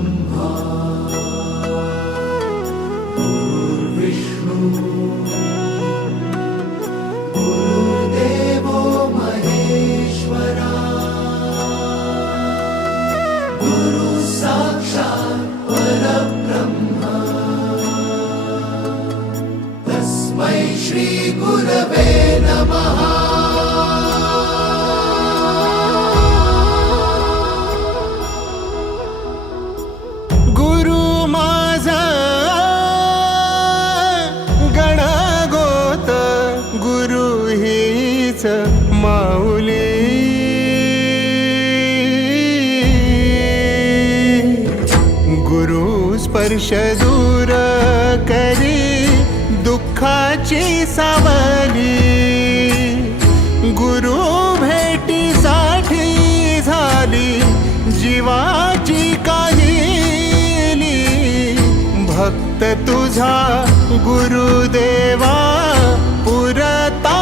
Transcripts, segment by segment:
ब्रह्मा गुरुर्विष्णु गुरुर्देवो महेश्वरा गुरु साक्षात् परब्रह्म तस्मै श्री गुरवे नमः। माऊली गुरु स्पर्श दूर करी दुःखाची सावली गुरु भेटीसाठी झाली जीवाची काहिली भक्त तुझा गुरुदेवा पुरता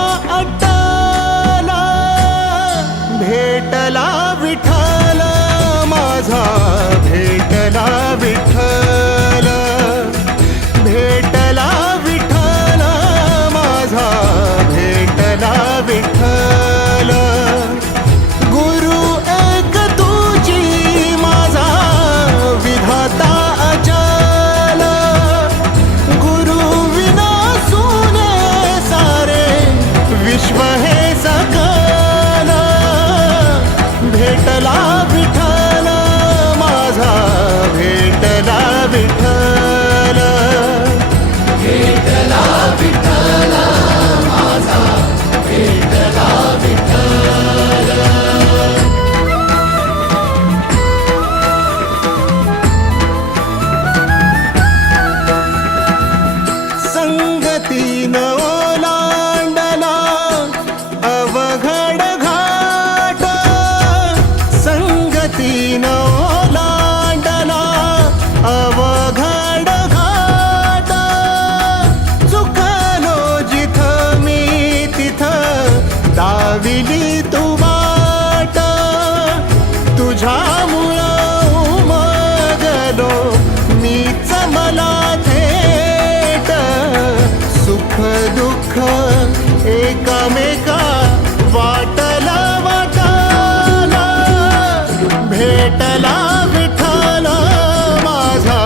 भेटला विठ्ठल माझा भेटला विठ्ठल भेटला विठ्ठल माझा भेटला विठ्ठल गुरु एक तुझी माझा विधाता अचल गुरु विना सुने सारे विश्व हे सकल भेटला विठ्ठल माझा भेटला विठ्ठल भेटला विठ्ठल माझा भेटला विठ्ठल। संगतीनं ओलांडला अवघड घाट संगतीनं ओलांडला अवघड घाट चुकलो जिथं मी तिथं दाविली तू वाट तुझ्यामुळं उमगलो मीच मला थेट सुख दुःख एकामेका वाटला वाटाला भेटला विठ्ठल माझा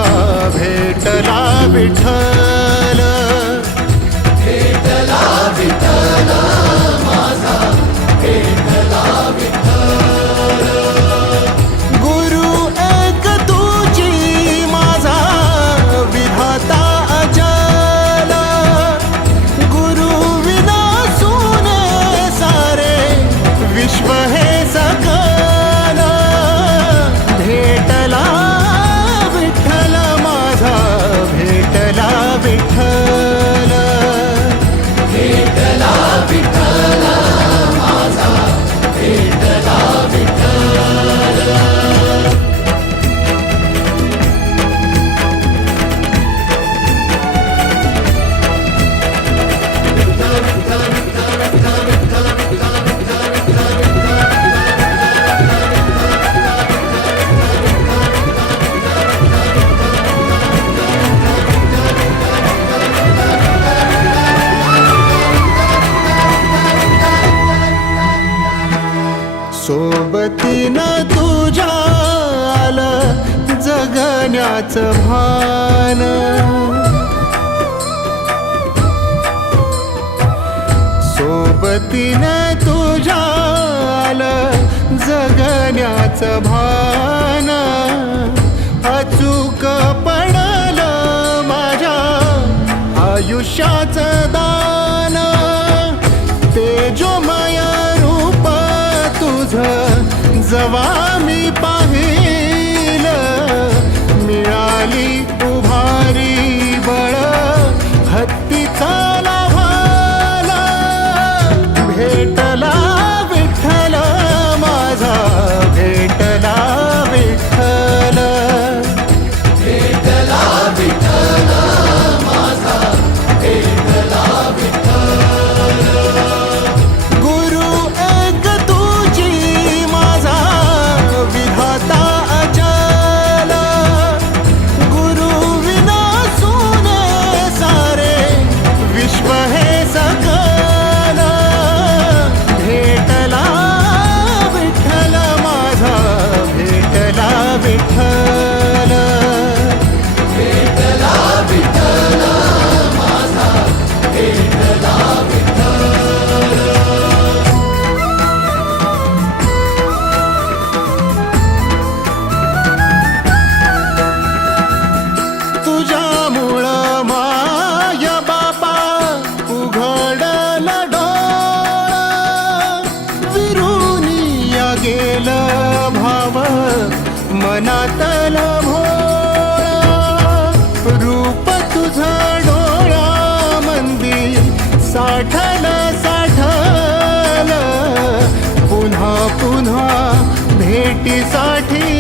भेटला विठ्ठल भेटला विठ्ठल माझा भेटला विठ्ठल गुरु एक तुझी माझा विधाता अचल गुरु विना सुने सारे विश्व हे सकल भेटला विठ्ठल माझा भेटला विठ्ठल भेटला विठ्ठल माझा भेटला विठ्ठल। सोबतीनं तुझ्या आलं जगण्याचं भान सोबतीनं तुझ्या आलं जगण्याचं भान अचूक पडलं माझ्या आयुष्याचं दान तेजोमय रूप तुझं जवा मी पाहिलं मिळाली उभारी बळ हत्तीचा लाभाला भेटला विठ्ठल माझा भेटला विठ्ठल भेटला विठ्ठल माझा भेटला मनातल भोळा रूप तुझं डोळ्यामंदी साठल साठल पुन्हा पुन्हा भेटीसाठी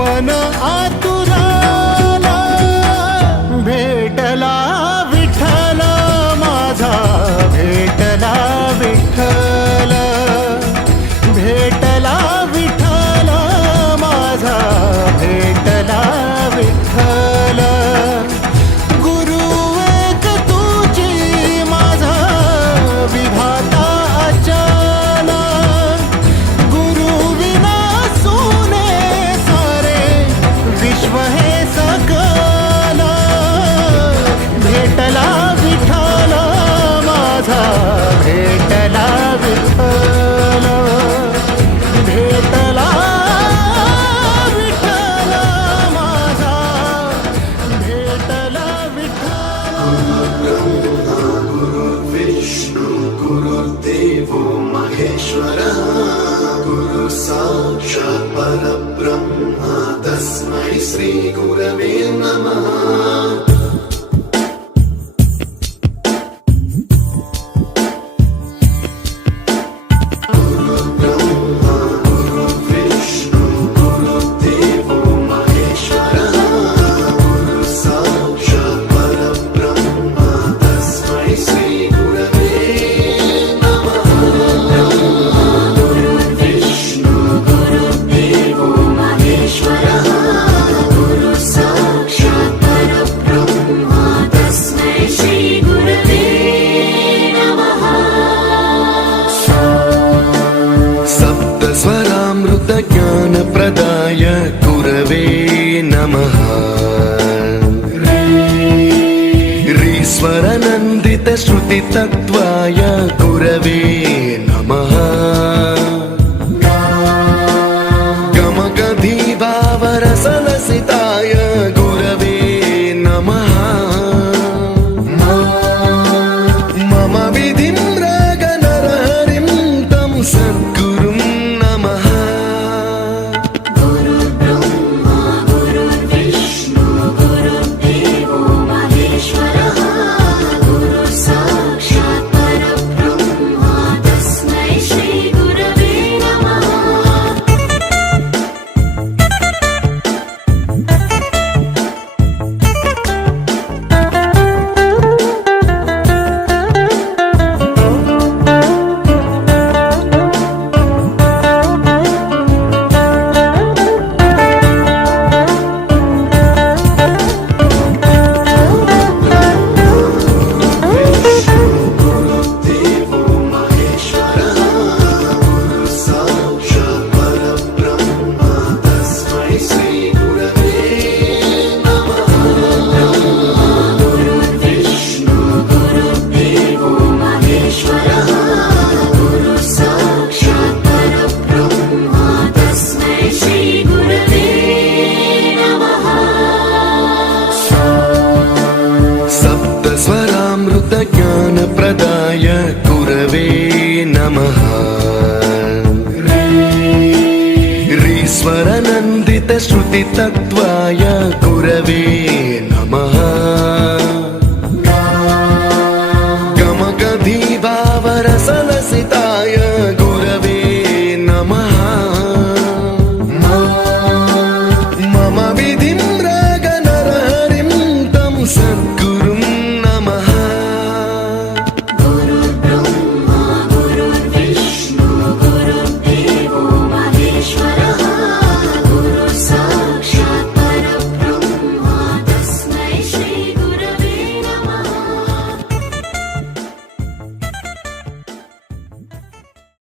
मन आतुराला भेटला विठ्ठल माझा भेटला विठ्ठल भेटला विठ्ठल माझा भेटला विठ्ठल गुरु एक तुझी माझा विधाता अचल गुरु विना सोने सारे विश्व हे सकल भेटला विठ्ठल माझा भेटला विठ्ठल भेटला विठ्ठल माझा भेटला विठ्ठल विष्णु गुरुदेवो महेश्वरः गुरु साक्षात् परब्रह्म तस्मै श्री गुरवे नमः ज्ञानप्रदाय गुरवे नमः ऋस्वरनन्दितश्रुतितत्त्वाय गुरवे नमः गमगधीभावरसलसिताय गुरवे नमः मम विधिं रागनरहरिं तं सद्गुरुं नमः ज्ञानप्रदाय गुरवे नमः ऋस्वरनन्दितश्रुतितत्त्वाय गुरवे